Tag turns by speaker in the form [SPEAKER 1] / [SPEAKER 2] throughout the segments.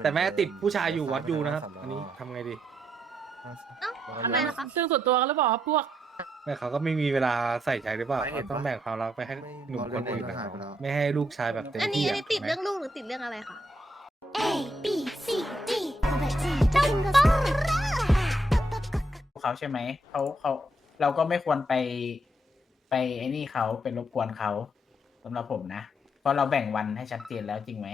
[SPEAKER 1] แต่แม่ติดผู้ชายอยู่วัดยูนะครับ อันนี้ทำไงดี
[SPEAKER 2] ทำไมล่ะคะ
[SPEAKER 3] เรื่องส่วนตัวกันหรือเปล่าครับพวก
[SPEAKER 1] แม่เขาก็ไม่มีเวลาใส่ใจหรือเปล่าเขาต้องแบ่งความรักไปให้หนุ่มคนอื่นนะไม่ให้ลูกชายแบบเต็ม
[SPEAKER 2] อันนี้
[SPEAKER 1] ที่
[SPEAKER 2] อันนี้ติด
[SPEAKER 1] ถูกไหม
[SPEAKER 2] เรื่องลูกหรือติดเรื่องอะไรคะ
[SPEAKER 4] A B C D ถูกต้อง
[SPEAKER 5] เขาใช่ไหมเขาเราก็ไม่ควรไปไอ้นี่เขาเป็นรบกวนเขาสำหรับผมนะเพราะเราแบ่งวันให้ชัดเจนแล้วจริงไหม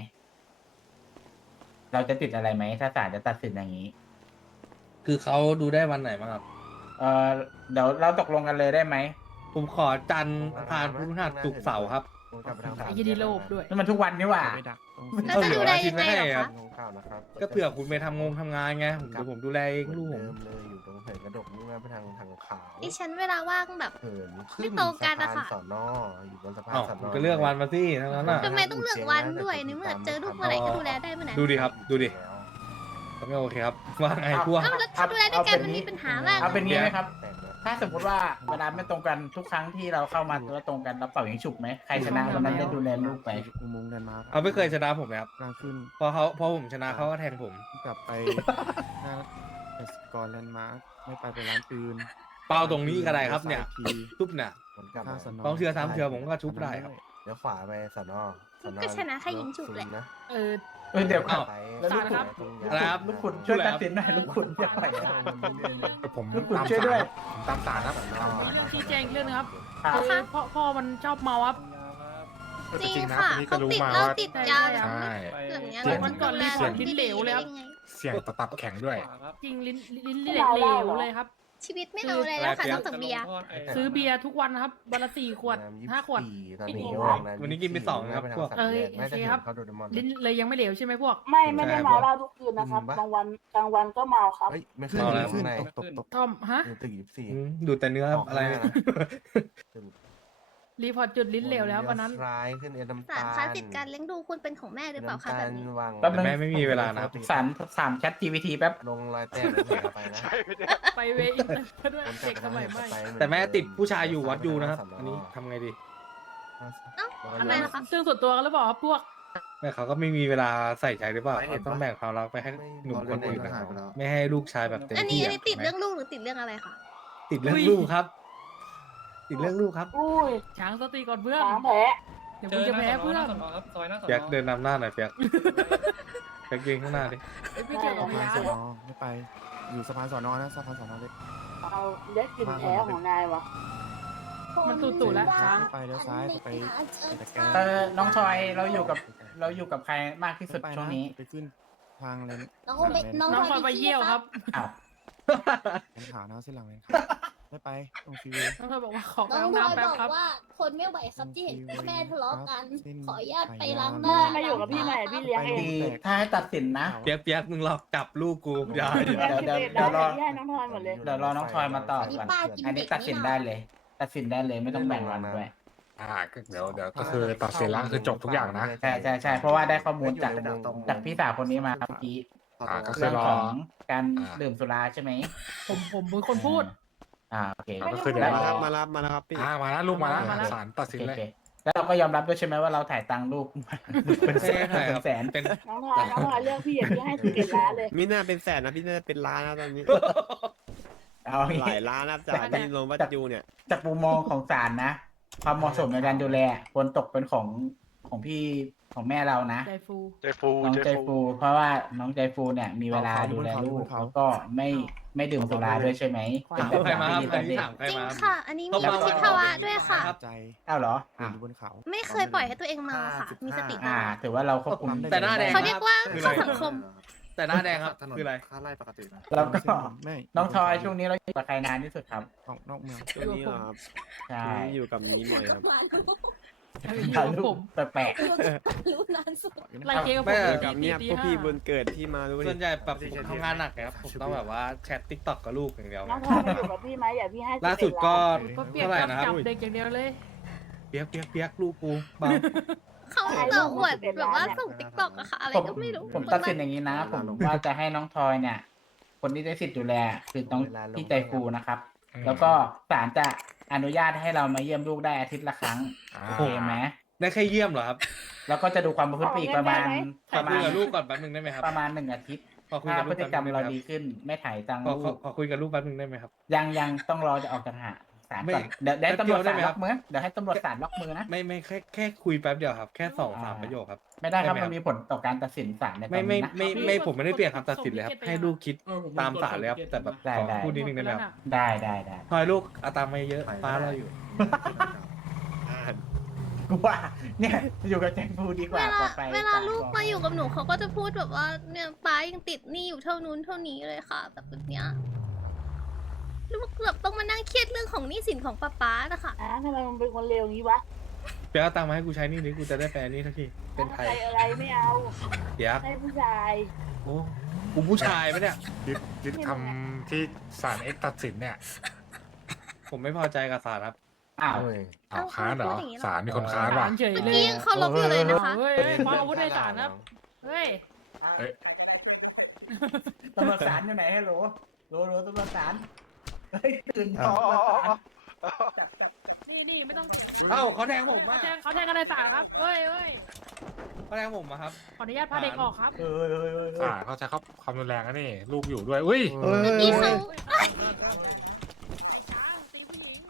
[SPEAKER 5] เราจะติดอะไรไหมถ้าศาลจะตัดสินอย่างนี้
[SPEAKER 1] คือเขาดูได้วันไหนบ้างครับ
[SPEAKER 5] เออเดี๋ยวเราตกลงกันเลยได้ไหม
[SPEAKER 1] ผมขอจันทร์อังคารพฤหัสศุกร์เสาร์ครับ
[SPEAKER 3] ไอ้ยีดีโลบด้วย
[SPEAKER 5] นี่มันทุกวันนี่หว่า
[SPEAKER 2] แล้วจะดูแลยังไงเหรอคะ
[SPEAKER 1] ก็เผื่อคุณไปทำงานไงเดี๋ยวผมดูแลเองลูกผม
[SPEAKER 6] เลยอยู่ตรงเหินกระดกมุ่งหน้าไปทางขาว
[SPEAKER 2] ดิฉันเวลาว่างแบบ
[SPEAKER 6] เหิน
[SPEAKER 2] ไม่ตรงกันนะคะ
[SPEAKER 6] สอนออยู่บนสะพาน
[SPEAKER 1] อ้าว
[SPEAKER 6] สอน
[SPEAKER 1] คุ
[SPEAKER 6] อ
[SPEAKER 1] ณก็เลือกวันมาสิทั้งนั้นน่ะ
[SPEAKER 2] ทำไมต้องเลือกวันด้วยในเมื่อเจอลูกเมื่อไหร่ก็ดูแลได้เมื่อนั้น
[SPEAKER 1] ดูดิครับดูดิ ก็ไม่โอเคครับว่าไงพวก
[SPEAKER 2] เอ้าแล้วถ้าดูแลด้วยกันมันมีปัญหามาก
[SPEAKER 5] เอาเป็นงี้ไหมครับ
[SPEAKER 6] แต่งเลย
[SPEAKER 5] ถ้าสมมติว่าเวลาไม่ตรงกันทุกครั้งที่เราเข้ามาแล้วตรงกันเราเป่ายิงฉุบไหมใครชนะวันนั้นได้ดูแลลูกไป
[SPEAKER 7] อุโมงค์แลนด์มาร์ค
[SPEAKER 1] เขาไม่เคยชนะผมเลยครับ
[SPEAKER 7] กลางขึ้น
[SPEAKER 1] พอผมชนะเขาก็แทงผม
[SPEAKER 7] กลับไปหน้าเอสกอร์แลนด์มาร์คไม่ไปร้านปืน
[SPEAKER 1] เป้าตรงนี้ก็ได้ครับเนี่ย
[SPEAKER 7] ที
[SPEAKER 1] ทุบเนี่ย
[SPEAKER 6] ผลกลับ
[SPEAKER 7] ค่า
[SPEAKER 6] มา
[SPEAKER 7] สน
[SPEAKER 1] ต้องเชื่อซ้ำเชื่อผมก็ชุบได้ครับ
[SPEAKER 6] เดี๋ยวขวาไปสอนอสอนอ
[SPEAKER 2] ก็ชนะแค่ยิงฉุบแหละ
[SPEAKER 6] นะ
[SPEAKER 3] เออ
[SPEAKER 5] เดี๋ยวก่อน
[SPEAKER 6] ไป
[SPEAKER 5] แล้วลูกขุน
[SPEAKER 1] อะไรครับ
[SPEAKER 5] ลูกขุนช่วยตัดสินหน่อยลูกขุนอย่าปล่อยนะ
[SPEAKER 7] ผม
[SPEAKER 5] ลูกขุนช่วยด้วย
[SPEAKER 7] ผมตามสารนะ
[SPEAKER 3] มีเรื่องชี้แจงอีกเรื่องนึงครับ
[SPEAKER 5] ครับ
[SPEAKER 3] คือพ่อมันชอบเมาครับ
[SPEAKER 2] จริงค่ะเขาติดเหล้าติดยา
[SPEAKER 3] ใช่
[SPEAKER 2] แบบเนี้ย
[SPEAKER 3] วันก่อนรีพอร์ตลิ้นเหลวเลยครับ
[SPEAKER 7] เสี่ยงต่อตับแข็งด้วย
[SPEAKER 3] จริงลิ้นเหลวเลยครับ
[SPEAKER 2] ชีวิตไม่เอาอะไรแล้วค่ะนอกจากเบียร์
[SPEAKER 3] ซื้อเบียร์ทุกวันนะครับวันละ4 ขวด 5 ขวด
[SPEAKER 6] ตอนนี้
[SPEAKER 1] วันนี้กินไปสองนะครับพวก
[SPEAKER 3] เอ้ย
[SPEAKER 6] น่าจะ
[SPEAKER 3] โอเค
[SPEAKER 6] เห็
[SPEAKER 3] ครับ
[SPEAKER 6] นเขาโดนมอน
[SPEAKER 3] ลิ้นเลยยังไม่เหลวใช่ไหมพวก
[SPEAKER 8] ไม่ได้เมาเหล้าทุกคืนนะครับ บางวันกลางวันก็เมาครับ
[SPEAKER 6] เฮ้ยไม่ขึ้น
[SPEAKER 1] เอา
[SPEAKER 6] เล
[SPEAKER 1] แล้
[SPEAKER 6] ยว ข้างใน
[SPEAKER 7] ตก
[SPEAKER 3] ก็ฮะ
[SPEAKER 6] อยู่ตึก24
[SPEAKER 1] ดูแต่เนื้ออะไรเนี่ย
[SPEAKER 3] รีพอร์ตจุดลิ้นเหลวแล้ววันนั้น
[SPEAKER 6] ซ้ายขึ้นเอ็นน้ำ
[SPEAKER 2] สา
[SPEAKER 6] ตาร ล
[SPEAKER 2] คะสิทธิ์การเลี้ยงดูคุณเป็นของแม่หรือเปล่าคะแบบนี้
[SPEAKER 6] วาง
[SPEAKER 5] แป๊บนึง
[SPEAKER 1] แม่ไม่มีเวลานะครับ
[SPEAKER 5] สามแชท GPT แป๊บ
[SPEAKER 6] ลงรอยแต้มแล้วเสียไปนะ
[SPEAKER 3] ไปเวอินเตอร์ด้วยเด็กสมัยใหม่
[SPEAKER 1] แต่แม่ติดผู้ชายอยู่วัดยูนะครับ อันนี้ทำไงดี
[SPEAKER 2] ทำไมล่ะคะ
[SPEAKER 3] เรื่องส่วนตัวกันหรือเปล่าครับพวก
[SPEAKER 1] แม่เขาก็ไม่มีเวลาใส่ใจหรือเปล่าเขาต้องแบ่งความรักไปให้หนุ่มคนอื่นนะไม่ให้ลูกชายแบบเต็ม
[SPEAKER 2] อันนี้
[SPEAKER 1] ที่
[SPEAKER 2] อัน
[SPEAKER 1] อะ
[SPEAKER 2] นี้ติดเรื่องลูกหรือติดเรื่องอะไรคะ
[SPEAKER 1] ติดเรื่องลูกครับ ติดเรื่องลูกครับ
[SPEAKER 8] อุ้ย
[SPEAKER 3] ช้างสติก่อนเพื่อน
[SPEAKER 8] ช้างแพ้
[SPEAKER 3] เดี๋ยวมึงจะแพ้เพื่อน
[SPEAKER 1] เปียกเดินนำหน้าหน่อยเปียกเปียกยืนข้างหน้าดิ
[SPEAKER 3] ไม่เกี่ยวกับ
[SPEAKER 7] สะพาน
[SPEAKER 3] ยา
[SPEAKER 7] สอนอไม่ไป อยู่สะพานสอนอนะสะพานสอนอเลย
[SPEAKER 8] เอาเด็กกินแพ้ของนายวะ
[SPEAKER 3] มันตู่ๆแล้วช้าง
[SPEAKER 7] ไปเลี้ยวซ้ายไปตะแกรง
[SPEAKER 5] น้องชอยเราอยู่กับใครมากที่สุด
[SPEAKER 7] ไป
[SPEAKER 5] ช่วง
[SPEAKER 7] นะ
[SPEAKER 5] นี้
[SPEAKER 7] ไปขึ้นทางเลน
[SPEAKER 4] น้อง
[SPEAKER 7] หลัง
[SPEAKER 4] ไป
[SPEAKER 7] เลน
[SPEAKER 4] น้อง
[SPEAKER 3] น้องคอยไปเยี่ยวครับ
[SPEAKER 5] อ้าว
[SPEAKER 7] เลนขาวนะเส้นหลังเลนขาวไม่ไปตรงฟรีเวย์
[SPEAKER 3] น้องคอยบอกว่าขอ
[SPEAKER 4] น้อง
[SPEAKER 3] น้ำ
[SPEAKER 4] พลอย
[SPEAKER 3] แป๊
[SPEAKER 4] บบ อก
[SPEAKER 3] ครับ
[SPEAKER 4] ว่าทนไม่ไหวครับที่เห็นพ่อแม่ทะเลาะกัน ขออนุญาตไปล้างห
[SPEAKER 8] แม่
[SPEAKER 4] น้า
[SPEAKER 8] มาอยู่กับพี่ใหม่พี่เลี้ยงเอง
[SPEAKER 5] ที่ถ้าให้ตัดสินนะ
[SPEAKER 1] เปียกเปียกมึงหลอกจับลูกกูอย่าอย่า
[SPEAKER 5] เดี๋ยว
[SPEAKER 8] เดี๋ยว
[SPEAKER 5] รอ
[SPEAKER 8] พี่ให้น้องทอยหมดเลย
[SPEAKER 5] เดี๋ยวรอน้องชอยมาตอบก่อน
[SPEAKER 4] ป้ากิน
[SPEAKER 5] อันนี้ตัดสินได้เลย ตัดสินได้เลยไม่ต้องแบ่งวันด้วย
[SPEAKER 7] เดี๋ยวก็คือตัดสินแล้วคือจบทุกอย่างนะ
[SPEAKER 5] ใช่เพราะว่าได้ข้อมูลจากพี่สาวคนนี้มาเมื่อกี้
[SPEAKER 7] ก็คือ
[SPEAKER 5] เรื่อง
[SPEAKER 7] รอ
[SPEAKER 5] ของการดื่มสุราใช่ไหม
[SPEAKER 3] ผมเป็นคนพูด
[SPEAKER 5] โอเค
[SPEAKER 7] ก็คือเดี๋ยว
[SPEAKER 5] แล้ว
[SPEAKER 7] มารับครับพี่มาแล้วลูกมาแล้ว
[SPEAKER 3] มาแล้ว
[SPEAKER 7] ศาลตัดสิน
[SPEAKER 5] โอ
[SPEAKER 7] เลย
[SPEAKER 5] เคแล้วเราก็ยอมรับด้วยใช่ไหมว่าเราถ่ายตังค์ลูกเป็นแสน
[SPEAKER 1] ใช่ครับ
[SPEAKER 5] เป็นแสน
[SPEAKER 1] เป็น
[SPEAKER 8] น้องทอยเลือกพี่อย่าพี่ให้11 ล้านเลย
[SPEAKER 9] มิน่าเป็นแสนนะพี่น่าจะเป็นล้านนะตอนนี้
[SPEAKER 5] เอา
[SPEAKER 9] หลายล้านนะจากที่ลงวัดยูเนี่ย
[SPEAKER 5] จากมุมมองของศาลนะความเหมาะสมในการดูแลควรตกเป็นของพี่ของแม่เรานะ
[SPEAKER 3] ใจฟู
[SPEAKER 5] น้องใจฟู เพราะว่าน้องใจฟูเนี่ยมีเวลาดูแลลูกแล้วก็ไม่ดื่มสุราด้วยใช่ไหมเป็นแบบ
[SPEAKER 1] ใคร
[SPEAKER 5] อย่าง
[SPEAKER 1] มา
[SPEAKER 5] ที่
[SPEAKER 1] ครับ
[SPEAKER 5] ดี
[SPEAKER 1] อั
[SPEAKER 5] ตอน น
[SPEAKER 1] นี้
[SPEAKER 5] เด็ก
[SPEAKER 1] ถามใคร
[SPEAKER 2] จริง
[SPEAKER 1] มา
[SPEAKER 2] ค่ะ อันนี้มีวุฒิภาวะด้วยค่ะ
[SPEAKER 7] ใจ
[SPEAKER 5] อ้าวเหรอ
[SPEAKER 7] อยู่บนเขา
[SPEAKER 2] ไม่เคยปล่อยให้ตัวเองเมาค่ะ มีสติตลอด
[SPEAKER 5] ถือว่าเราควบคุม
[SPEAKER 1] แต่หน้าแดง
[SPEAKER 2] เขาเรียกว่า
[SPEAKER 1] คือ
[SPEAKER 2] เข้า
[SPEAKER 1] อะไร
[SPEAKER 2] สังคม
[SPEAKER 1] แต่หน้าแดงครับคืออะไร
[SPEAKER 9] ค่าไล่ปกตินะ
[SPEAKER 5] แล้วก็
[SPEAKER 7] ไม่
[SPEAKER 5] น้องทอยช่วงนี้เราอยู่กับใครนานที่สุดครับ
[SPEAKER 7] ออกนอกเมือง
[SPEAKER 9] ช่วงนี้เหรอครับ
[SPEAKER 5] ใช่
[SPEAKER 9] ช่วงนี้อยู่กับนี้หมอยครับ
[SPEAKER 5] ถ่ายรูปแปลก
[SPEAKER 4] รู้นานสุด
[SPEAKER 3] ไล่เกกับผ
[SPEAKER 1] ไม่
[SPEAKER 3] ม
[SPEAKER 9] กับเนี่ยพวกพี่บนเกิดที่มารู้
[SPEAKER 1] ส่วนใหญ่แบบผมทำงานหนักครับผมต้องแบบว่าแชทติ๊กต็อกกับลูกอย่างเดียว
[SPEAKER 8] น้องทอยมาอยู่กับพี่ไหมอย่าพี่ให้11
[SPEAKER 1] ล่าสุดก็
[SPEAKER 3] ก็เปลี่ยน
[SPEAKER 1] เท่าไหร่นะครับ
[SPEAKER 3] จับเด็กอย่างเดียวเลย
[SPEAKER 1] เปียกเปียกเปียกลูกกูเบา
[SPEAKER 2] เขาจะอวดแบบว่าส่งติ๊กต็อกอะค่ะ อะไร
[SPEAKER 5] ๆผม
[SPEAKER 2] ก็ไม่รู้
[SPEAKER 5] ผมตัดสินอย่างนี้นะ ผมว่าจะให้น้องทอยเนี่ย คนที่ได้สิทธิ์ดูแลคือน้องพี่ใจฟูนะครับ แล้วก็ศาลจะอนุญาตให้เรามาเยี่ยมลูกได้อาทิตย์ละครั้งโอเคไหม
[SPEAKER 1] ได้แค่เยี่ยมเหรอครับ
[SPEAKER 5] แล้วก็จะดูความประพฤติไปอีกประมาณ
[SPEAKER 1] ขอคุยกับลูกก่อนแป๊บนึงได้ไหมครับ
[SPEAKER 5] ประมาณ1 อาทิตย์
[SPEAKER 1] ขอคุย
[SPEAKER 5] ถ้า
[SPEAKER 1] กับ
[SPEAKER 5] พ
[SPEAKER 1] ลู
[SPEAKER 5] ฤ
[SPEAKER 1] ก
[SPEAKER 5] ติ
[SPEAKER 1] แป๊บ
[SPEAKER 5] กรรม
[SPEAKER 1] นึงได้ไหม
[SPEAKER 5] เรา
[SPEAKER 1] ครับ
[SPEAKER 5] ดีขึ้นไม่ถ่ายตังค์
[SPEAKER 1] ขอ
[SPEAKER 5] ลูก
[SPEAKER 1] คุยกับลูกแป๊บนึงได้ไหมครับ
[SPEAKER 5] ยังต้องรอจะออกจากศาล
[SPEAKER 1] ไม่
[SPEAKER 5] ก่อนเดี๋ยวตำรวจ
[SPEAKER 1] แป๊บเดียวได้
[SPEAKER 5] ศาล
[SPEAKER 1] ไหม
[SPEAKER 5] ล็
[SPEAKER 1] ครั
[SPEAKER 5] อบ กมือเดี๋ยวให้ตำรวจศาลล็อกมือนะ
[SPEAKER 1] ไม่แค่คุยแป๊บเดียวครับ แค่2-3ประโยคครับ
[SPEAKER 5] ไม่ได้ครับ
[SPEAKER 1] ได้ไหม
[SPEAKER 5] มันมีผลต่อการตัดสินศาลในตอน
[SPEAKER 1] ไม่
[SPEAKER 5] นี้นะ
[SPEAKER 1] ไม่ผมไม่ได้เปลี่ยนคำตัดสินเลยครับ ให้ลูกคิดตามศาลเลยครับ แต่แบบขอพูดนิดนึงได้ไหมครับ
[SPEAKER 5] ได้
[SPEAKER 1] พอยลูกเอาตามมาเยอะฟ้าเราอยู่
[SPEAKER 5] กูว่าเนี่ยอยู่กับแจงฟูดีก
[SPEAKER 4] เว
[SPEAKER 5] ว่า
[SPEAKER 4] ลา
[SPEAKER 5] ปลอดภัย
[SPEAKER 4] เวลาลูกมาอยู่กับหนูเขาก็จะพูดแบบว่าเนี่ยป้ายังติดหนี้อยู่เท่านู้นเท่านี้เลยค่ะแบบเนี้ยลูกแบบต้องมานั่งเครียดเรื่องของหนี้สินของป้านะคะ
[SPEAKER 8] ทำไมมันเป็นคนเลวอย่างนี้วะ
[SPEAKER 1] เปียกเอาตังค์มาให้กูใช้นี่นี่กูจะได้แปลนี่ทักทีเป็นไทย
[SPEAKER 8] ใครอะไรไม่เอา
[SPEAKER 1] เปียก
[SPEAKER 8] ให้ผู้ชาย
[SPEAKER 1] โอ้กูผู้ชายปะเนี่ย
[SPEAKER 2] ยึดคำที่ศาลเอ็กตัดสินเนี่ย
[SPEAKER 1] ผมไม่พอใจกับศาลครับ
[SPEAKER 5] อ้าว
[SPEAKER 6] เฮ้ย
[SPEAKER 2] เอาค้านเหรอ
[SPEAKER 4] พูดอย่างนี้เหรอ
[SPEAKER 2] ศาลมีคนค้าน
[SPEAKER 3] ศา
[SPEAKER 2] ว่ะ
[SPEAKER 3] ลเฉย
[SPEAKER 4] เมื่อ
[SPEAKER 3] เลย
[SPEAKER 4] กี้ยังเคารพอยู่เลยนะคะ
[SPEAKER 3] เฮ้ยฟังอาวุธในศาลครับเฮ้ย
[SPEAKER 5] ตำรวจศาลอยู่ไหนให้รู้ตำรวจศาลเฮ้ยตื่นตำรวจศาลจับ
[SPEAKER 3] นี่ไม่ต้อง
[SPEAKER 1] เอ้าเขาแทงผมมา
[SPEAKER 3] เขาแทงกันในศาลครับเฮ้ย
[SPEAKER 1] เขาแทงผมมาครับ
[SPEAKER 3] ขออนุญาตพาเด็กออกครับ
[SPEAKER 2] ศาลเขาใช้ความรุนแรงนะนี่ ลูกอยู่ด้วย อุ้ย
[SPEAKER 4] เมื่อกี้เขา
[SPEAKER 3] ไอ้ช้างตีผู้หญิง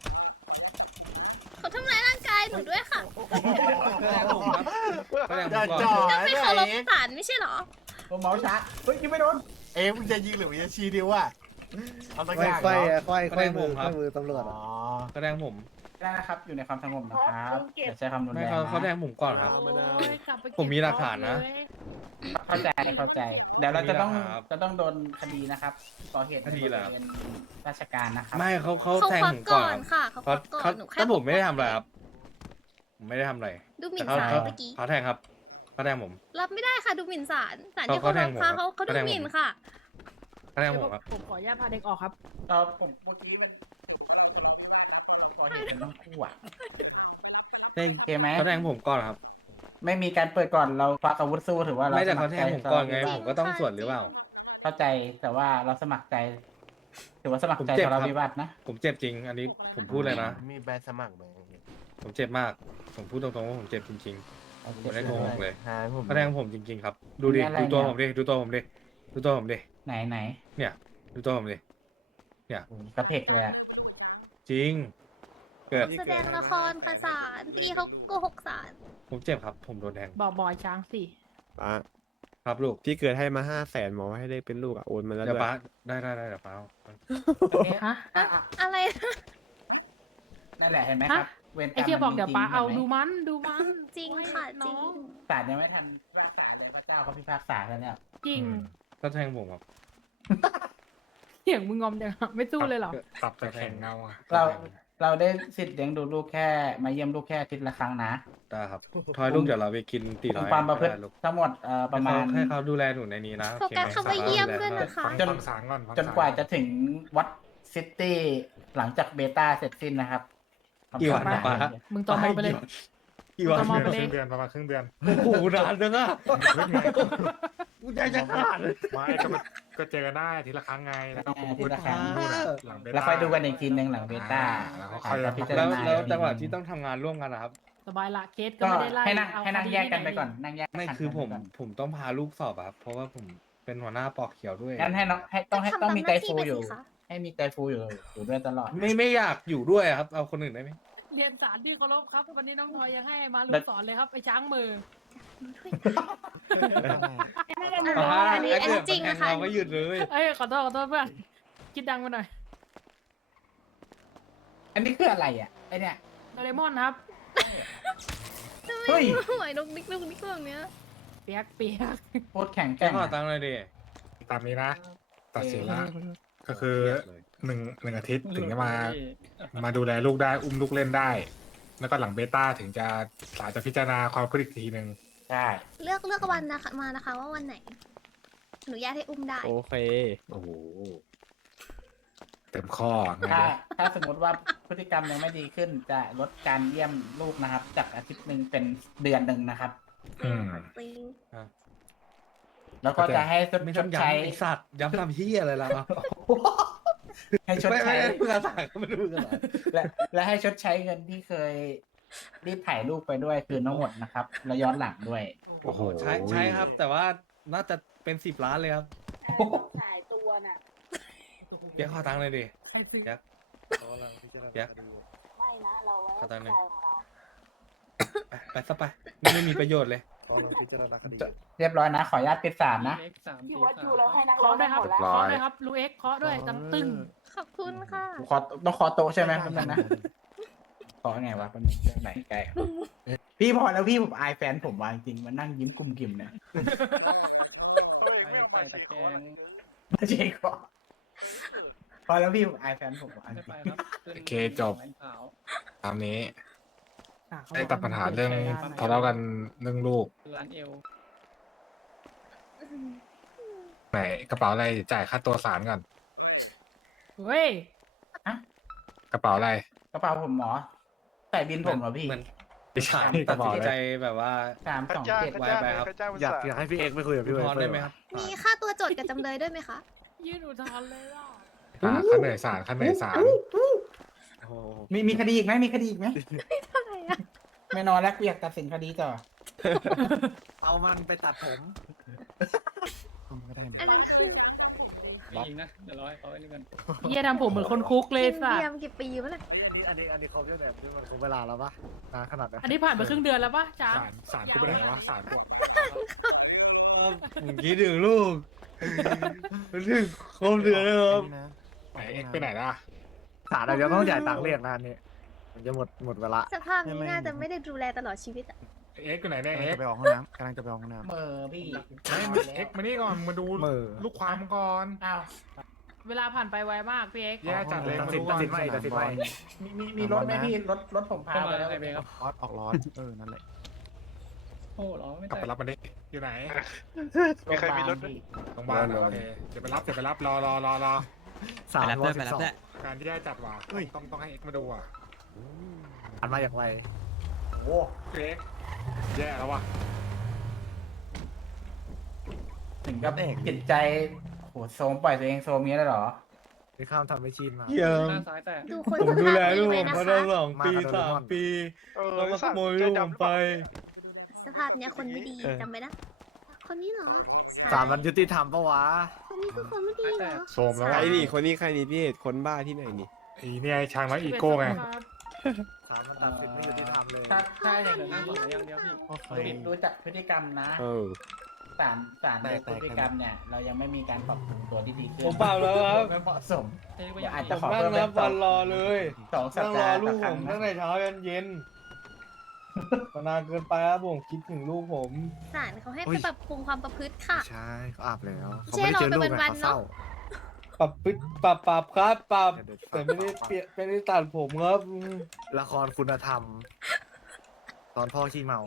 [SPEAKER 4] เขาทำร้ายร่างกายหนูด้วยค่ะ
[SPEAKER 1] เขาแทงผมครับเขาแทงผมก่อน
[SPEAKER 4] ก็ไม่เคารพศาลไม่ใช่เหรอ
[SPEAKER 5] ผมเมาช้าเฮ้ยยิงไม่โดน
[SPEAKER 6] เอ๊ะมึงจะยิงหรือมึงจะชี้ดิวอ่ะเอาตะ
[SPEAKER 1] ไม่
[SPEAKER 6] กร้า
[SPEAKER 1] ค่อย
[SPEAKER 6] เหรอ
[SPEAKER 1] ค่อยมือครับ
[SPEAKER 6] อ๋อ
[SPEAKER 1] เขาแทงผม
[SPEAKER 5] ได้นะครับอยู่ในความสงบนะครับอย่าใช้ความรุน
[SPEAKER 1] ไม่
[SPEAKER 5] แรง
[SPEAKER 1] เขาแท
[SPEAKER 5] นะ
[SPEAKER 1] งผมก่อนครับ
[SPEAKER 3] โอ้ยกลับไปเก็บ
[SPEAKER 1] ผมมีหลักฐานนะ
[SPEAKER 3] เลย
[SPEAKER 5] เข้าใจเดี๋ยวเราจะต้อง
[SPEAKER 1] มีหลักฐานครับ
[SPEAKER 5] จะต้องโดนคดีนะครับก่อเหตุ
[SPEAKER 1] คดีอะไรครับ
[SPEAKER 5] ในบริเวณราชการนะครับ
[SPEAKER 1] ไม่เขา
[SPEAKER 4] เขา
[SPEAKER 1] แทง
[SPEAKER 4] ควั
[SPEAKER 1] ผ
[SPEAKER 4] ก
[SPEAKER 1] ม
[SPEAKER 4] ก่
[SPEAKER 1] ก่
[SPEAKER 4] อ
[SPEAKER 1] อน
[SPEAKER 4] นค่ะเขาค
[SPEAKER 1] เขา
[SPEAKER 4] วักก่อ
[SPEAKER 1] เขา
[SPEAKER 4] นหนูแค่
[SPEAKER 1] ถ้าผมไม่ได้ทำอะไรครับผมไม่ได้ทำอะไร
[SPEAKER 4] ดูหมิ่
[SPEAKER 1] แต่
[SPEAKER 4] น
[SPEAKER 1] เขา
[SPEAKER 4] ศาล
[SPEAKER 1] เขา
[SPEAKER 4] เมื่อกี้
[SPEAKER 1] เขาแทงครับเขาแทงผม
[SPEAKER 4] รับไม่ได้ค่ะดูหมิ่นศาลศาลที่
[SPEAKER 1] เขา
[SPEAKER 4] เขา
[SPEAKER 1] แทงผม
[SPEAKER 4] พา
[SPEAKER 1] ครับ
[SPEAKER 4] เขาดู
[SPEAKER 1] เขาแทงผม
[SPEAKER 4] หมิ่นค่ะ
[SPEAKER 1] เขาแทงผมครับ
[SPEAKER 3] ผมขออนุญาตพาเด็กออกครับ
[SPEAKER 5] ผมเมื่อกี้มันก่อเหตุเป็นต้องคู่อ่ะ
[SPEAKER 1] ได้
[SPEAKER 5] โอเคไหม
[SPEAKER 1] เขาแทงผมก่อนครับ
[SPEAKER 5] ไม่มีการเปิดก่อนเราควักอาวุธสู้ถือว่าเรา
[SPEAKER 1] ไม่แต่
[SPEAKER 5] ส
[SPEAKER 1] เขา
[SPEAKER 5] คร
[SPEAKER 1] แท
[SPEAKER 5] ใจ
[SPEAKER 1] งผมก่อนไง
[SPEAKER 5] ทะเลาะวิวาท
[SPEAKER 1] ผมก็ต้องส่วนหรือเปล่า
[SPEAKER 5] เข้าใจแต่ว่าเราสมัครใจ ถือว่าสมัครใจ
[SPEAKER 1] ผมเจ็บ
[SPEAKER 5] ทะเลาะ
[SPEAKER 1] ครับ
[SPEAKER 5] วิวาทนะ
[SPEAKER 1] ผมเจ็บจริง อันนี้ผมพูดเลยนะ
[SPEAKER 6] มีใบสมัครไหม
[SPEAKER 1] ผมเจ็บมาก ผมพูดตรงๆว่าผมเจ็บจริงๆผมไม่ได้โกหกเลย
[SPEAKER 6] หายผม
[SPEAKER 1] เขาแทงผมจริงๆครับ ดูดิ
[SPEAKER 5] มีอะไร
[SPEAKER 1] ดูตัว
[SPEAKER 5] เนี่ย
[SPEAKER 1] ผมดิดูตัวผมดิดูตัวผมดิ
[SPEAKER 5] ไหน
[SPEAKER 1] เนี่ย ดูตัวผมดิ
[SPEAKER 5] กระเพกเลยอ่ะ
[SPEAKER 1] จริง เกิด
[SPEAKER 4] แสดงละครค่ะศาลเมื่อกี้เขาโกหกศาล
[SPEAKER 1] ผมเจ็บครับ ผมโดนแทง
[SPEAKER 3] บอกบอยช้างสิ
[SPEAKER 9] ป้า
[SPEAKER 1] ครับลูก
[SPEAKER 9] พี่เกิดให้มา500,000หมอให้ได้เป็นลูกอ่ะโอนมาแล้ว
[SPEAKER 1] เดี๋ยว
[SPEAKER 9] ด้วย
[SPEAKER 1] ป้าได้เดี๋ยวป้าเอา
[SPEAKER 3] ฮะ
[SPEAKER 4] อะไร
[SPEAKER 5] นั่นแหละเห็นไหมครับ เวรกร
[SPEAKER 3] ไอ้
[SPEAKER 5] รม
[SPEAKER 3] เทียบอก
[SPEAKER 5] มันมี
[SPEAKER 3] เดี๋ยว
[SPEAKER 5] จริง
[SPEAKER 3] ป้าเอา
[SPEAKER 5] ห็นไหม
[SPEAKER 3] ดูมัน
[SPEAKER 4] จริงค่ะจริง
[SPEAKER 5] ศาลยังไม่ทันพิพากษาเลยพระเจ้าเขาพิพากษาแล้วเนี่ย
[SPEAKER 3] จริง
[SPEAKER 1] ก็แทงผมครับ
[SPEAKER 3] เสียงมึงงอมจังอะไม่สู้เลยเหรอ
[SPEAKER 2] ตับจะแข็งเงาอ่ะ
[SPEAKER 5] เราได้สิทธิ์เลี้ยงดูลูกแค่มาเยี่ยมลูกแค่อาทิตย์ละครั้งนะ
[SPEAKER 1] ได้ครับ ทอยลูกเดี๋ยวเราไปกินตีน้อย
[SPEAKER 5] ความประพฤติ
[SPEAKER 1] ได้ลูก
[SPEAKER 5] ทั้งหมดประมาณ
[SPEAKER 1] ให้เขาดูแลหนูในนี้นะ
[SPEAKER 4] โฟกัส
[SPEAKER 1] โอ
[SPEAKER 4] คำว่า
[SPEAKER 1] ไห
[SPEAKER 4] เยี่ยม
[SPEAKER 1] ดูแล
[SPEAKER 4] ด้วยนะคะ
[SPEAKER 2] ฟัง
[SPEAKER 5] จน
[SPEAKER 2] ฟังศาลก่อนฟัง
[SPEAKER 5] จน
[SPEAKER 2] ศล
[SPEAKER 5] กว่าจะถึงวัดซิตี้หลังจากเบต้าเสร็จสิ้นนะครับ
[SPEAKER 1] กี่วัน
[SPEAKER 5] คำสั่ง
[SPEAKER 1] นะป้า
[SPEAKER 3] มึงตอมอไปเลย
[SPEAKER 1] กี่วัน
[SPEAKER 3] ต่อมา
[SPEAKER 2] ครึ่งเดือนประมาณครึ่งเดือน
[SPEAKER 1] โอ้โหนานจังอะกูใจจะขาดเลย
[SPEAKER 2] ไม่ก็เจอกันได้ทีละครั้งไงแล้วก็
[SPEAKER 5] อาทิตย์ละครั้ง
[SPEAKER 2] หลังเบต้า
[SPEAKER 5] แล้วค่อยดูกันอีกทีหนึ่งหลังเบต้า
[SPEAKER 2] แล้วก็ค่อย
[SPEAKER 5] พิจาร
[SPEAKER 1] แล้ว
[SPEAKER 5] ณา
[SPEAKER 1] แล้วจังหวะที่ต้องทำงานร่วมกันนะครับ
[SPEAKER 3] สบายละเคสก็
[SPEAKER 5] ก็
[SPEAKER 3] ไม่ได้ไล่
[SPEAKER 5] ให้นั่ง
[SPEAKER 3] เอา
[SPEAKER 5] ให้นั่ง
[SPEAKER 3] คดี
[SPEAKER 5] แยกกันไป
[SPEAKER 3] ที่ห
[SPEAKER 5] ก่อนนั่งแยก
[SPEAKER 1] ไม่
[SPEAKER 5] ขัด
[SPEAKER 1] คือ
[SPEAKER 5] กัน
[SPEAKER 1] ผม
[SPEAKER 5] ไปก่น
[SPEAKER 1] ผมต้องพาลูกสอบอะครับ เพราะว่าผมเป็นหัวหน้าปอกเขียวด้วย
[SPEAKER 5] งั้นให้น้องให้ต้องให้ต้องมีใจฟูอยู่
[SPEAKER 4] ทำตามหน้าที่ไปสิคะ
[SPEAKER 5] ให้มีใจฟูอยู่ด้วยตลอด
[SPEAKER 1] ไม่อยากอยู่ด้วยอะครับ เอาคนอื่นได้ไหม
[SPEAKER 3] เรียนสารที่เคารพครับ วันนี้น้องทอยยังให้มาลู
[SPEAKER 5] แล้
[SPEAKER 3] ก
[SPEAKER 5] ว
[SPEAKER 3] สอนเลยครับไอ้ช้างมือ
[SPEAKER 4] อันนี้จริงนะคะ
[SPEAKER 1] เราไม่หยุดเลย
[SPEAKER 3] เอ้ยขอโทษเพื่อนคิดดังไปหน่อย
[SPEAKER 5] อันนี้คืออะไรอ่ะไอเนี่ย
[SPEAKER 3] โดเรมอนครับ
[SPEAKER 5] เฮ้ย
[SPEAKER 4] หวยนกนิกแบบเนี้ย
[SPEAKER 3] เปียก
[SPEAKER 5] โคตรแข็งแก
[SPEAKER 1] แค่
[SPEAKER 5] ร่ง
[SPEAKER 1] ขอ
[SPEAKER 5] อะ
[SPEAKER 1] ตังค์เลยดิ
[SPEAKER 2] ตามนี้นะ ตัดสินแล้วก็คือหนึ่งอาทิตย์ถึงจะมาดูแลลูกได้อุ้มลูกเล่นได้ แล้วก็หลังเบต้าถึงจะศาลจะพิจารณาความคิดอีกทีหนึ่ง
[SPEAKER 5] ใช่
[SPEAKER 4] เลือกวันนะคะมานะคะว่าวันไหนหนูอยากให้อุ้มได้
[SPEAKER 9] โอเค
[SPEAKER 2] โอ้โหเต็มข้อไง
[SPEAKER 5] ถ้าสมมติว่าพฤติกรรมยังไม่ดีขึ้นจะลดการเยี่ยมลูกนะครับ จากอาทิตย์หนึ่งเป็นเดือนหนึ่งนะครับ
[SPEAKER 2] อืม
[SPEAKER 4] จริง
[SPEAKER 5] แล้วก็จะให้ช
[SPEAKER 1] ไม่
[SPEAKER 5] ด
[SPEAKER 1] ต้อง
[SPEAKER 5] ใช้
[SPEAKER 1] ย้ำไอสัตว์ย้ำทำที่อะไรล่ะ
[SPEAKER 5] ให้ชด
[SPEAKER 1] ไม่
[SPEAKER 5] ใช้
[SPEAKER 1] เพื่อสั่งก็ไม่รู้กันเหรอ
[SPEAKER 5] และให้ชดใช้เงินที่เคยรีบถ่ายรูปไปด้วยคืนทั้งหมดนะครับ แล้วย้อนหลังด้วย
[SPEAKER 2] โอ้โห
[SPEAKER 1] ใช่ครับ แต่ว่าน่าจะเป็น10 ล้านเลยครับ
[SPEAKER 8] ขายตัวน่ะ
[SPEAKER 1] เปียกขอตังค์เลยดิ
[SPEAKER 3] ใครซื้อ
[SPEAKER 1] เปียก เปียก
[SPEAKER 8] ไม่นะ เราไว้
[SPEAKER 1] ขอตังค์หน่อย
[SPEAKER 8] ขายของเรา
[SPEAKER 1] ไปซะไปนี่ไม่มีประโยชน์เลย
[SPEAKER 5] เรียบร้อยนะ ขออนุญาตปิดศาลนะ
[SPEAKER 8] ที่วัดอยู่เราให้นัก
[SPEAKER 3] เคาะ
[SPEAKER 8] ร้อง
[SPEAKER 3] ด้
[SPEAKER 8] ได้
[SPEAKER 3] วยครับ
[SPEAKER 8] หมดแล้ว
[SPEAKER 3] เคาะด้วยครับลูเอ็กเคาะด้วยตังตึ้ง
[SPEAKER 4] ขอบคุณค่ะ
[SPEAKER 5] ขอต้องขอโต๊ะใช่ไหมแป๊บนึงนะ ขอไงวะแป๊บนึงเรื่องไหนใกล้ครับพี่พอแล้วพี่ผมอายแฟนผมว่าจริงๆมันนั่งยิ้มกุมกิ่มเนี่ย
[SPEAKER 7] ใส่ตะแกรง
[SPEAKER 5] ไม่ใช่ก็พอแล้วพี่ผมอายแฟนผมว่าจริง
[SPEAKER 2] โอเคจบ ตามนี้
[SPEAKER 3] อ่ะเขา
[SPEAKER 2] ได้
[SPEAKER 3] บอก
[SPEAKER 2] ตัดปัญหาเรื่องทะเลาะกันเรื่องลูก
[SPEAKER 7] ร้านเอว
[SPEAKER 2] ไหนกระเป๋าอะไรจ่ายค่าตัวศาลก่อน
[SPEAKER 3] เฮ้ย
[SPEAKER 2] กระเป๋าอะไร
[SPEAKER 5] กระเป๋าผมหมอใส่บินผมเหรอพี่
[SPEAKER 1] เหมือน
[SPEAKER 2] ไม่ใช่
[SPEAKER 1] ศาล
[SPEAKER 2] ก
[SPEAKER 1] ตัด
[SPEAKER 2] ระเป๋า
[SPEAKER 1] สิน
[SPEAKER 2] อะไร
[SPEAKER 1] ใจแบบว่า
[SPEAKER 5] 327
[SPEAKER 1] ไว้ไปครับ
[SPEAKER 9] อยากให้พี่เอกไปคุยกับพี่
[SPEAKER 1] อุท
[SPEAKER 9] เว
[SPEAKER 1] ธรณ์
[SPEAKER 9] เฟอ
[SPEAKER 1] ได้
[SPEAKER 9] ร์
[SPEAKER 1] ไหมครับ
[SPEAKER 4] มีค่าตัวโจทย์กับจำเลยด้วยไหมคะ
[SPEAKER 3] ยื่นอุทธรณ์เลยล่ะ
[SPEAKER 2] ขั้นเหนื่อยศาลขั้นเหนื่อยศาล
[SPEAKER 9] โอ้โห
[SPEAKER 5] มีคดีอีกไหมมีคดีอีกไหม
[SPEAKER 4] เท่าไหร่อะ
[SPEAKER 5] ไม่นอนแล้วกูอยากตัดสินคดีต่อ
[SPEAKER 9] เอามันไปตัดผม
[SPEAKER 7] ก็ได้
[SPEAKER 4] อันนั้นคือ
[SPEAKER 7] ไม่ยิงนะ เดี๋ยวรอให้เขาไอ้นี่กัน
[SPEAKER 3] เฮียทำผมเหมือนคนคุกเลย
[SPEAKER 4] กิน
[SPEAKER 3] สัส
[SPEAKER 4] เบียมกี่ปีวะเนี่ย
[SPEAKER 9] อันนี้เขาเรียกแบบนี้มันคงเวลาแล้วปะนานขนาดนั้น
[SPEAKER 3] อันนี้ผ่านไปครึ่งเดือนแล้วปะจ้า
[SPEAKER 2] ศาลกูไปไหนวะศาลกูอะ
[SPEAKER 1] ผมคิดถึงลูกถึงครบเดือนแล้วครับ
[SPEAKER 7] นี่นะ
[SPEAKER 2] ไหนเอกไปไหนล่ะ
[SPEAKER 9] ศาลเดี๋ยวต้องจ่ายตังค์เรียกนะอันนี้มันจะหมดเวลา
[SPEAKER 4] สภาพนี้น่าจะไม่ได้ดูแลตลอดชีวิตอะ
[SPEAKER 2] เอกไปไหนเนี่ย
[SPEAKER 7] กำลั
[SPEAKER 2] เอง ก
[SPEAKER 7] จะไปออกห้องน้ำกำลังจะไปออกห้องน้ำ
[SPEAKER 5] เมอพี่
[SPEAKER 2] ไม่มาเอกมานี่ก่อนมาดู
[SPEAKER 9] มือ
[SPEAKER 2] ลูกความก่อน
[SPEAKER 5] อ้าว
[SPEAKER 3] เวลาผ่านไปไวมากพี่เอ็กซ์
[SPEAKER 2] แย่จัดเลย
[SPEAKER 9] ตัด
[SPEAKER 2] มา
[SPEAKER 9] สิน
[SPEAKER 2] ดู
[SPEAKER 9] ตั
[SPEAKER 2] ก่
[SPEAKER 9] ด
[SPEAKER 2] อน
[SPEAKER 9] สินไม่ตัดสินไม่
[SPEAKER 5] มีรถไหมพี่รถผมพา
[SPEAKER 7] เข้า
[SPEAKER 5] ไป
[SPEAKER 7] มา
[SPEAKER 5] แล้ว
[SPEAKER 7] ไอเบครับออกร้อนนั่นแหละ โอ้ร้อนไม่
[SPEAKER 2] กลับ
[SPEAKER 7] แต่
[SPEAKER 2] ไปรับมันดิอยู่ไหน
[SPEAKER 5] มีใครมีรถ
[SPEAKER 2] โรงพยาบาลเหรอโอเคเดี๋ยวไปรับรอ
[SPEAKER 9] ศาลวอ12
[SPEAKER 2] การที่ได้จัดว่ะต้องให้เอกมาดูอ่ะ
[SPEAKER 9] อันมาอย่างไร
[SPEAKER 5] โอ้
[SPEAKER 2] เอกแย่แล้วว่ะ
[SPEAKER 5] ถึงกับจิตใจโหโซมปล่อยตัวเองโซมนี้เลยเหรอ
[SPEAKER 9] นี่ข้ามทำไม่ชินมา
[SPEAKER 1] เยี่ยม
[SPEAKER 7] หน้าซ้ายแต่
[SPEAKER 4] ดูคน
[SPEAKER 1] ผม
[SPEAKER 4] ส
[SPEAKER 1] ดู
[SPEAKER 4] ภา
[SPEAKER 1] แล
[SPEAKER 4] พ
[SPEAKER 1] ลู
[SPEAKER 4] นี้
[SPEAKER 1] ก
[SPEAKER 4] ไว้
[SPEAKER 1] ผม
[SPEAKER 4] นะ
[SPEAKER 1] มา
[SPEAKER 4] คะ
[SPEAKER 1] ตั้ง2 ปี 3 ปีแล้วมาขโมยลูกผมไป
[SPEAKER 4] สภาพเนี้ยคนไม่ดีจำไว้นะ คนนี้เหรอใช่
[SPEAKER 9] ศาลมันยุติธรรมปะวะ
[SPEAKER 4] คนนี้คือคนไม่ดีเหรอ
[SPEAKER 2] โซมแล้ว
[SPEAKER 9] ใคร
[SPEAKER 2] ว่ะ
[SPEAKER 9] นี่
[SPEAKER 10] คนนี้ใครนี่พี่เอกคนบ้าที่ไหนนี่
[SPEAKER 2] ไอ้เนี่ยไอ้ช้างน้อยอีโก้ไง
[SPEAKER 9] ศาลมันตัดสินไม่ยุติธรรมเลย
[SPEAKER 5] ถ้าอย่าง
[SPEAKER 7] หน้า
[SPEAKER 5] นี้
[SPEAKER 7] ขวาอย่างเดียวพี่
[SPEAKER 10] โอเค
[SPEAKER 5] รู้จักพฤติกรรมนะ
[SPEAKER 10] เออ
[SPEAKER 5] สารดูพฤติกรรมเนี่ย เรายังไม่มีการปรับปรุงตัวที่ดีขึ้น
[SPEAKER 1] ผมเปล่าแล้วครับ
[SPEAKER 5] ไม่เหมาะสม
[SPEAKER 7] เทไป
[SPEAKER 5] เดี๋ยวอาจ
[SPEAKER 1] ผ
[SPEAKER 5] จะ
[SPEAKER 1] ม
[SPEAKER 5] ขอ
[SPEAKER 1] นั่ง
[SPEAKER 5] เพิ่มเป็
[SPEAKER 1] นั
[SPEAKER 5] น
[SPEAKER 1] บวันรอเลย
[SPEAKER 5] 2 สัป
[SPEAKER 1] นั่งรอ
[SPEAKER 5] ดาห์
[SPEAKER 1] ลู
[SPEAKER 5] ต่อก ค
[SPEAKER 1] ผ
[SPEAKER 5] รั้ง
[SPEAKER 1] ม
[SPEAKER 5] นะ
[SPEAKER 1] ตั้งแต่เช้ายันเย็นนานเกินไปครับผมคิดถึงลูกผม
[SPEAKER 4] ศาลเขาให้ไปปรับปรุงความประพฤติค่ะ
[SPEAKER 9] ใช่เขาอาบแล้วเขา
[SPEAKER 4] ไม่
[SPEAKER 9] ไม่ได้เจอลูก
[SPEAKER 4] ใช่
[SPEAKER 9] ไง
[SPEAKER 4] รอไปวัน
[SPEAKER 9] เขา
[SPEAKER 4] ๆ
[SPEAKER 9] เศร้า
[SPEAKER 4] เนอะ
[SPEAKER 1] ปรับพฤติปรับครับปรับ
[SPEAKER 9] เดี๋ยว
[SPEAKER 1] แต่ไม่ได้เปลี่ยนไม่ได้ตัดผมครับอืม
[SPEAKER 9] ละครคุณธรรม ตอนพ่อขี้เมา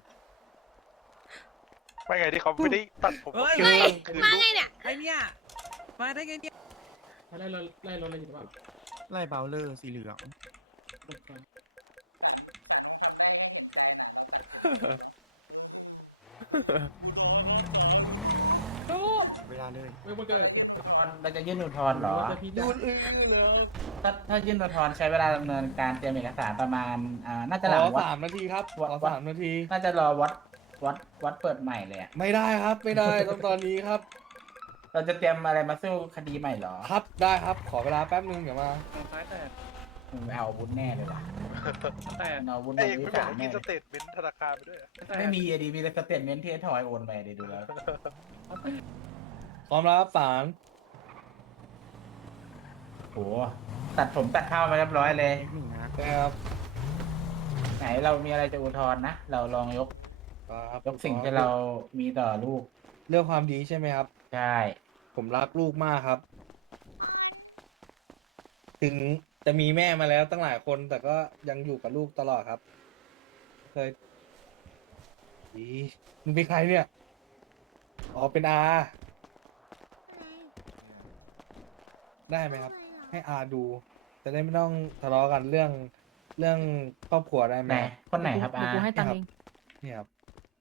[SPEAKER 6] ไม่ไงที่เขาไม่ได้ตัดผม
[SPEAKER 4] เฮ้ย มาไงเนี่ย
[SPEAKER 10] ไอเนี่ยมาได้ไงเนี่ย
[SPEAKER 3] ไล่รถอะไรอยู่หรือเปล่า
[SPEAKER 7] ไล่เบลเลอร์สีเหลือง เวลาเลย
[SPEAKER 5] เราจะยื่นอุทธรณ์เหรอ
[SPEAKER 1] ดูดอื้อแล้ว
[SPEAKER 5] ถ้ายื่นอุทธรณ์ใช้เวลาดำเนินการเตรียมเอกสารประมาณน่าจะห
[SPEAKER 1] ข
[SPEAKER 5] ลั
[SPEAKER 1] อง
[SPEAKER 5] วัด
[SPEAKER 1] 3 นาทีครับขอ3 นาที
[SPEAKER 5] น่าจะรอวัดเปิดใหม่เลยอะ
[SPEAKER 1] ไม่ได้ครับไม่ได้ต้องตอนนี้ครับ
[SPEAKER 5] เราจะเตรียมอะไรมาสู้คดีใหม่เหรอ
[SPEAKER 1] ครับได้ครับขอเวลาแป๊บนึงเดี๋ยวมา
[SPEAKER 7] ซ้ายแต่
[SPEAKER 5] มึงไปเอาอาวุธแน่เลยว่ะ
[SPEAKER 7] แต่
[SPEAKER 5] เอาอาวุธ
[SPEAKER 6] ไอ้
[SPEAKER 5] มา
[SPEAKER 6] เอก
[SPEAKER 5] วิ
[SPEAKER 6] ไม่บอ
[SPEAKER 5] สาก ม
[SPEAKER 6] ว่ามี
[SPEAKER 5] แน่
[SPEAKER 6] สเตทเมนต์ธนาคารไปด้วยอะ
[SPEAKER 5] ไม่มีอะดีมีแต่สเตทเมนต์ที่ไอ้ทอยโอนไปดิดูแล้ว
[SPEAKER 1] พร้อมแล้วครับศาล
[SPEAKER 5] โหตัดผมตัดข้าวมาเรียบร้อยเลย
[SPEAKER 7] หนึ่งนะ
[SPEAKER 1] นะครับ
[SPEAKER 5] ไหนเรามีอะไรจะอุทธรณ์นะ เราลองยก
[SPEAKER 1] ครับ
[SPEAKER 5] ยกสิ่งที่เรามีต่อลูก
[SPEAKER 1] เรื่องความดีใช่ไหมครับ
[SPEAKER 5] ใช่
[SPEAKER 1] ผมรักลูกมากครับ ถึงจะมีแม่มาแล้วตั้งหลายคน แต่ก็ยังอยู่กับลูกตลอดครับ เคยอีมึงเป็นใครเนี่ย อ๋อ เป็นอา ได้ไหมครับ ให้อาดู จะได้ไม่ต้องทะเลาะกันเรื่องครอบครัวได้ไหม
[SPEAKER 5] ไหนคนไหนครับ
[SPEAKER 3] เดี๋ยวกูให้ตังค์เอง
[SPEAKER 1] เนี่ยครับ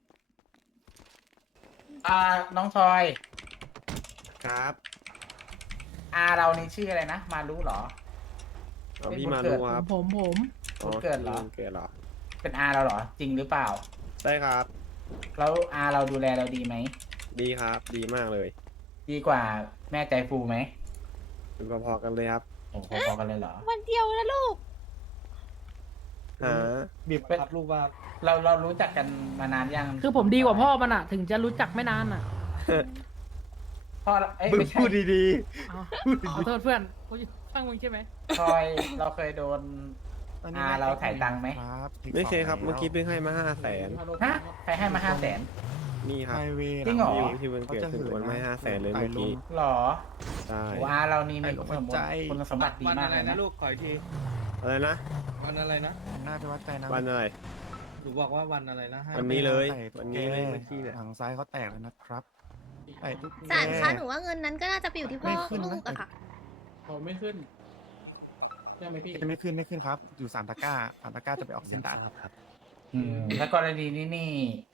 [SPEAKER 5] น้องทอย
[SPEAKER 9] ครับ
[SPEAKER 5] เรานี่ชื่ออะไรนะ มารู้เหรอ
[SPEAKER 9] เอาพี่มารู้ครับ
[SPEAKER 3] ผม
[SPEAKER 5] วันเกิดเหรอ
[SPEAKER 9] เกิดเหรอ
[SPEAKER 5] เป็นอาเราเหรอ จริงหรือเปล่า
[SPEAKER 10] ใช่ครับ
[SPEAKER 5] แล้วอาเราดูแลเราดีไหม
[SPEAKER 10] ดีครับ ดีมากเลย
[SPEAKER 5] ดีกว่าแม่ใจฟูไหม
[SPEAKER 10] เป็นพอๆกันเลยครับ
[SPEAKER 5] โอ้พอๆกันเลยเหรอ
[SPEAKER 4] วันเดียวนะลูก
[SPEAKER 10] หา
[SPEAKER 1] บีบครับลูกว่า
[SPEAKER 5] เรารู้จักกันมานานยัง
[SPEAKER 3] คือผมดีกว่าพ่อมันอะถึงจะรู้จักไม่นานอะ
[SPEAKER 5] พ่อเราเอ้ย
[SPEAKER 10] มึง
[SPEAKER 5] ไม่ใช่
[SPEAKER 10] พูดดี
[SPEAKER 3] เอาขอโทษเพื่อนกูช่างมึงใช่ไหม
[SPEAKER 5] พลอยเราเคยโดน
[SPEAKER 7] ตอนนี้
[SPEAKER 5] เราถ่ายตังค์ไหม
[SPEAKER 7] ครับ
[SPEAKER 10] ๆ ไม่เคยครับ เมื่อกี้เพิ่งให้มา500,000
[SPEAKER 5] ฮะใครให้มา500,000
[SPEAKER 10] นี่ครับ
[SPEAKER 7] ไฮเวย์
[SPEAKER 5] จริงเหรอ
[SPEAKER 10] ที่มันเกิดขึ้นวันไม่500,000เลยเมื่อกี้
[SPEAKER 5] หรอ
[SPEAKER 10] ใช่
[SPEAKER 5] โอ้อาเรานี่มีคุณสมบัติดี
[SPEAKER 1] วัน
[SPEAKER 5] มาก
[SPEAKER 1] อะไร
[SPEAKER 5] เลย
[SPEAKER 1] นะ
[SPEAKER 5] นะ
[SPEAKER 1] ลูกขออีกที
[SPEAKER 10] อะไรนะ
[SPEAKER 1] วันอะไรนะ
[SPEAKER 7] หน้าไปวัดใจนะ
[SPEAKER 10] วันอะไร
[SPEAKER 1] หนูบอกว่าวันอะไรนะให้
[SPEAKER 10] วันนี้เลย
[SPEAKER 7] ไต่ตุ๊ก
[SPEAKER 10] วันนี้เลย
[SPEAKER 7] แก
[SPEAKER 10] เมื่อกี้เนี่ย
[SPEAKER 7] หลังซ้ายเขาแตกแล้วนะครับไต่ตุ๊กแก
[SPEAKER 4] สารคะหนูว่าเงินนั้นก็น่าจะไปอยู่ที่พ่อ
[SPEAKER 7] ไม่ขึ้นนะ
[SPEAKER 4] ลูกอะค่ะ
[SPEAKER 5] เขาไม่ขึ้นใช่ไหมพี่
[SPEAKER 7] ไม่ขึ้นครับ อยู่3 ตะกร้า3 ตะกร้าจะไปออกเส้นตัด
[SPEAKER 5] แล้วกรณีนี้นี่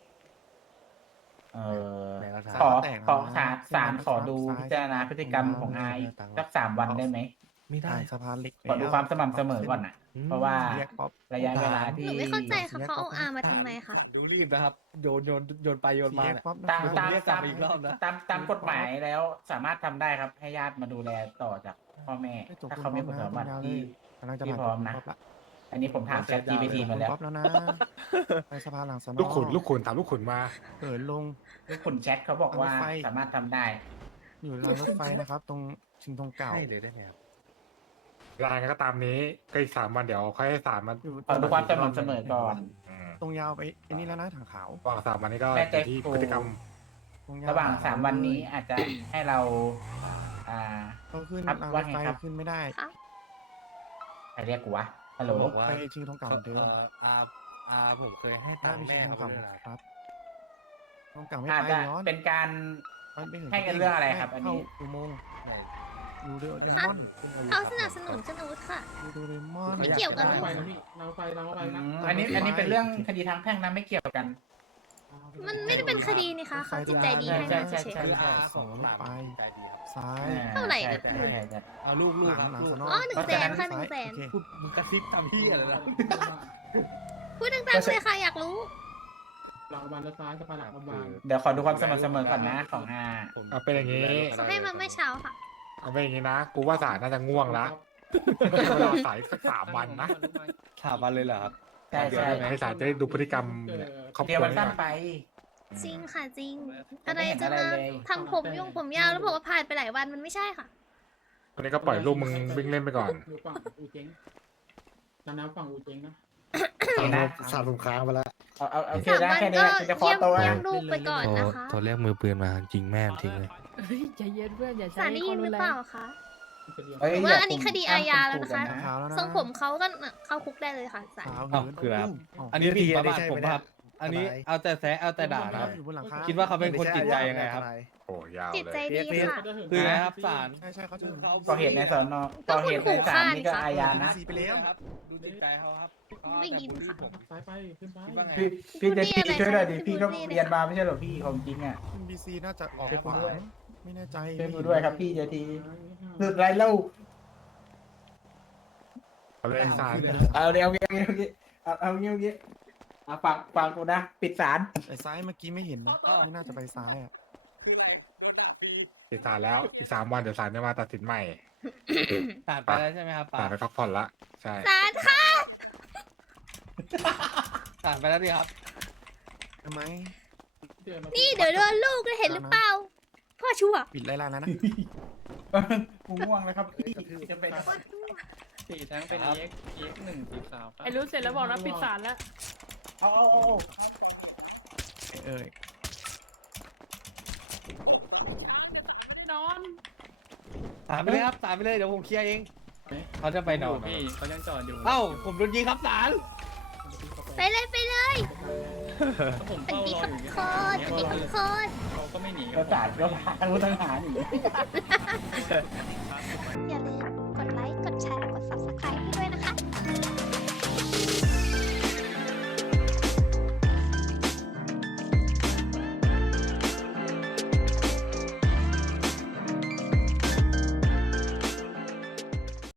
[SPEAKER 5] ขอ
[SPEAKER 7] แตกนะ
[SPEAKER 5] ขอศาลขอดูพิจารณาพฤติกรรมของอาอีกสัก3 วันได้ไหม
[SPEAKER 1] ไม่ได้
[SPEAKER 7] ใต้สะพานเหล็ก
[SPEAKER 5] ขอดูความสม่ำเสมอก่อนนะเพราะว่า
[SPEAKER 7] เรียกป๊อประ
[SPEAKER 5] ยะเวลา
[SPEAKER 4] ห
[SPEAKER 5] ที่
[SPEAKER 4] นูไม่เข้าใจค่ะเขาเอาอามาทำไมคะ
[SPEAKER 1] ดูรีบนะครับ โยนไปโยนมา
[SPEAKER 7] เรียก
[SPEAKER 1] เนี่ย
[SPEAKER 7] ป๊อปนะ
[SPEAKER 5] ตาม
[SPEAKER 7] ครับ
[SPEAKER 5] ตาม
[SPEAKER 1] เรียกกลับอีกรอบนะ
[SPEAKER 5] ตามกฎหมายแล้วสามารถทำได้ครับ ให้ญาติมาดูแลต่อจากพ่อแม่
[SPEAKER 7] ไม่จบ
[SPEAKER 5] ถ้าเขามีคุณสมบัติ
[SPEAKER 7] ยาวเล
[SPEAKER 5] ที่
[SPEAKER 7] ยกำลังจะ
[SPEAKER 5] ที่
[SPEAKER 7] ผ่าน
[SPEAKER 5] พร้อมนะ
[SPEAKER 7] ป๊อปละ
[SPEAKER 5] อันนี้ผมถาม ChatGPT มาแล้ว
[SPEAKER 7] ป๊อปแล้วนะ ไปสะพานหลังสน
[SPEAKER 2] ลูกขุนลูกขุนถามลูกขุนมา
[SPEAKER 7] เปิดลง
[SPEAKER 5] ลูกคุณแชทเขาบอกว่า
[SPEAKER 7] เอารถไฟ
[SPEAKER 5] สามารถทำได้
[SPEAKER 7] อยู่รางรถไฟนะครับ ตรงชิงธงเก่า
[SPEAKER 1] ใช่เลยได้ไหมครับ
[SPEAKER 2] รายงานก็ตามนี้ก็อีก3 วันเดี๋ยวค่อยให้ศาลมา
[SPEAKER 7] อยู่
[SPEAKER 5] ขอดูความสม่ำเสมอก่อน
[SPEAKER 7] ตรงยาวไปไอ้นี่แล้วนะถังขาว
[SPEAKER 2] ระหว่าง3 วันนี้ก็
[SPEAKER 5] แม่
[SPEAKER 2] อ
[SPEAKER 5] ใจ
[SPEAKER 2] ยู่ที่
[SPEAKER 5] ฟู
[SPEAKER 2] พฤติกรรม
[SPEAKER 7] ตรงยาว
[SPEAKER 5] ระหว่าง3 วันนี้อาจจะให้เรา
[SPEAKER 7] เขาขึ้น
[SPEAKER 5] ครับ
[SPEAKER 7] รางร
[SPEAKER 5] ว่า
[SPEAKER 7] ถ
[SPEAKER 5] ไง
[SPEAKER 7] ไฟ
[SPEAKER 5] ครับ
[SPEAKER 7] ขึ้นไม่ได้
[SPEAKER 5] ใครเรียกกูวะฮัลโหล
[SPEAKER 1] เขาบอกว่า
[SPEAKER 7] ไปชิงธงเก่าเหมือนเดิม
[SPEAKER 1] ผมเคยให้
[SPEAKER 7] หน้า
[SPEAKER 1] ตัง
[SPEAKER 7] ไป
[SPEAKER 1] ค์
[SPEAKER 7] ชิ
[SPEAKER 1] แม่
[SPEAKER 7] งธง
[SPEAKER 1] เขา
[SPEAKER 7] เก่า
[SPEAKER 1] ด้วยนะ
[SPEAKER 7] ครับธงเก่าไม่
[SPEAKER 5] อาจ
[SPEAKER 7] ไป
[SPEAKER 5] จะ
[SPEAKER 7] ย้อน
[SPEAKER 5] เป็นการ
[SPEAKER 7] มันไปถึง
[SPEAKER 5] ให้กันเรื่องอะไรครับอันนี้
[SPEAKER 7] เข้าอุโมงค์
[SPEAKER 1] ไหน
[SPEAKER 7] ดูเรมอน
[SPEAKER 4] เขาสนับสนุนกันอาวุธค่ะ
[SPEAKER 7] ดูเรมอน
[SPEAKER 4] ไม่เกี่ยวกันลูก
[SPEAKER 5] อันนี้เป็นเรื่องคดีทางแพ่งนะไม่เกี่ยวกัน
[SPEAKER 4] มันไม่ได้เป็นคดีนี่คะเขาจิตใจดีให้
[SPEAKER 5] ใช่
[SPEAKER 4] มา
[SPEAKER 5] ใช่
[SPEAKER 4] เฉ
[SPEAKER 5] ใช่
[SPEAKER 4] ย
[SPEAKER 5] ใช่
[SPEAKER 7] สองรถไฟ
[SPEAKER 1] ใจดีครับ
[SPEAKER 7] ซ้าย
[SPEAKER 4] เท่าไหร่นะ
[SPEAKER 5] ใช่ใช่ใช่
[SPEAKER 1] เอาลูก
[SPEAKER 7] หลัง
[SPEAKER 1] ครับ
[SPEAKER 7] หลัง
[SPEAKER 1] ลู
[SPEAKER 7] ส
[SPEAKER 1] ก
[SPEAKER 7] นอ
[SPEAKER 4] อ๋อ100,000ค่ะ100,000
[SPEAKER 7] โอเค
[SPEAKER 1] พูดมึงกระซิบทำพี่อะไรนะ
[SPEAKER 4] พูดดังๆเลยค่ะอยากรู้
[SPEAKER 5] เดี๋ยวขอดูความสม่ำเสมอก่อนนะของอา
[SPEAKER 2] เอาเป็นอย่างนี้
[SPEAKER 4] เขาให้มาเมื่อเช้าค่ะ
[SPEAKER 2] เอาเป็นอย่างนี้นะ กูว่าศาลน่าจะง่วงละรอสายสัก3 วันนะ
[SPEAKER 1] ถามมาเลยเหรอครับ
[SPEAKER 5] ใช่ใช่
[SPEAKER 2] ให้ศาลจะได้ดูพฤติกรรมเนี่ยครอบค
[SPEAKER 5] เดี๋ยว
[SPEAKER 2] รัว
[SPEAKER 5] มันสั้นไป
[SPEAKER 4] จริงค่ะจริง
[SPEAKER 5] ไม่
[SPEAKER 4] อะไร
[SPEAKER 5] เห็น
[SPEAKER 4] จะ
[SPEAKER 5] อะไร
[SPEAKER 4] มา
[SPEAKER 5] เลย
[SPEAKER 4] ทำผมยงผมยาวแล้วบอกว่าผ่านไปหลายวันมันไม่ใช่ค่ะ
[SPEAKER 2] วันนี้ก็ปล่อยลูกมึงวิ่งเล่นไปก่อน
[SPEAKER 5] โอเคนะ
[SPEAKER 9] สามถุงค้างไปแล้ว
[SPEAKER 5] เอาโอเค
[SPEAKER 4] 3
[SPEAKER 5] นะ
[SPEAKER 4] วัน
[SPEAKER 5] แค่นี้
[SPEAKER 4] ก็
[SPEAKER 5] แหละจะขอ
[SPEAKER 4] เยี่ยม
[SPEAKER 5] ตัว
[SPEAKER 4] เยี่ย
[SPEAKER 5] นะ
[SPEAKER 4] มลูกไปก่อนนะคะ
[SPEAKER 10] โทรเรียกมือปืนมาจริงแม่ทิ้งเลย
[SPEAKER 3] เฮ้ยใจเย็นเพื่อนอย่าใช้
[SPEAKER 4] สารได้ยินหรือ
[SPEAKER 3] แร
[SPEAKER 4] เปล่าง คะ
[SPEAKER 5] เฮ้ย
[SPEAKER 4] หรือว่าอันนี้คดีอาญาแล้วนะคะ
[SPEAKER 5] อย่า
[SPEAKER 7] ขาวแล้วนะ
[SPEAKER 4] ทรงผมเขาก็เข้าคุกได้เลยค่ะสาร
[SPEAKER 7] ขาว
[SPEAKER 1] อ้าว
[SPEAKER 7] หืน
[SPEAKER 1] คืออะไรครับ
[SPEAKER 7] อ้าว
[SPEAKER 1] อันนี้ผิดประมาท
[SPEAKER 9] ใช่
[SPEAKER 1] ผม
[SPEAKER 9] ไม่ได้
[SPEAKER 1] ครับ อันนี้เอาแต่แซะเอาแต่ด่านะครับ
[SPEAKER 7] อยู่บนหลังคา
[SPEAKER 1] คิดว่าเขาเป็นคนจิตใจยังไงครับ
[SPEAKER 2] โอ้ยาว
[SPEAKER 4] จิต
[SPEAKER 2] เล
[SPEAKER 4] ใจ
[SPEAKER 2] ย
[SPEAKER 4] ดีค่ะ
[SPEAKER 1] คือไงครับศาล
[SPEAKER 7] ใช่ใช่เขาจะ
[SPEAKER 5] ก่อเหตุในสอนอก่อเหตุในศาลนี่ก็อาญานะ
[SPEAKER 7] ไปแล้ว
[SPEAKER 1] ครับดูจิตใจเขาครับ
[SPEAKER 4] ได้ยินค่ะ
[SPEAKER 1] คิดว่าไง
[SPEAKER 5] พี่จะ
[SPEAKER 4] พูดดี
[SPEAKER 5] พี่ช่วยหน่อยดิ
[SPEAKER 4] อะไร
[SPEAKER 5] พี่ก็
[SPEAKER 4] พูดดีเลย
[SPEAKER 5] เรียนมาไม่ใช่เหรอพี่ของจริงอ่ะ
[SPEAKER 7] NBC น่าจะออก
[SPEAKER 5] ช่วย
[SPEAKER 7] ขวา
[SPEAKER 5] ด้วย
[SPEAKER 7] ไม่แน่ใจ
[SPEAKER 5] ช่วยดูด้วยครับพี่เดี๋ยวทีหลุดไรเล่า
[SPEAKER 2] เอาเลยศาล
[SPEAKER 5] เอาเดี๋ยวเอางี้เอางี้ฟังกูนะปิดศาล
[SPEAKER 7] ไอ้ซ้ายเมื่อกี้ไม่เห็นนะไม่น่าจะไปซ้ายอ่ะ
[SPEAKER 2] ติดศาลแล้วอีก3 วันเดี๋ยวศาลจะมาตัดสินใหม่
[SPEAKER 1] ศาลไปแล้วใช่ไหมครับ
[SPEAKER 2] ศา
[SPEAKER 1] ป้า
[SPEAKER 2] ลไปพักผ่อนละใช่
[SPEAKER 4] สารค่ะ
[SPEAKER 1] ศาลไปแล้วดิครับ
[SPEAKER 7] ทำไม
[SPEAKER 4] นี่เดี๋ยวโดนลูกได้เห็นหรือเปล่า พ่อชั่ว
[SPEAKER 7] ปิดไล่ลานแล้วนะ
[SPEAKER 5] กูง่วงแล้วครับพี่จะไป
[SPEAKER 4] พ่อชั่ว
[SPEAKER 3] ไอ้รู้เสร็จแล้วบอกนะปิดศาลแล้ว
[SPEAKER 5] เอา
[SPEAKER 7] เอ้ย
[SPEAKER 3] ไม่นอน
[SPEAKER 1] ศาลไปเลยครับศาลไปเลยเดี๋ยวผมเคลียร์เองเขาจะไปนอน
[SPEAKER 6] พี่เขายังจอดอยู่
[SPEAKER 1] เอ้าผมโดนยิงครับศาล
[SPEAKER 4] ไปเลยไปเลยเป็นดีครับโคตรเป็นดีครับโคตร
[SPEAKER 6] เขาก็ไม่หนี
[SPEAKER 5] ก็ศาลก็พาผู้ต้องหาหนี
[SPEAKER 4] อย่าลื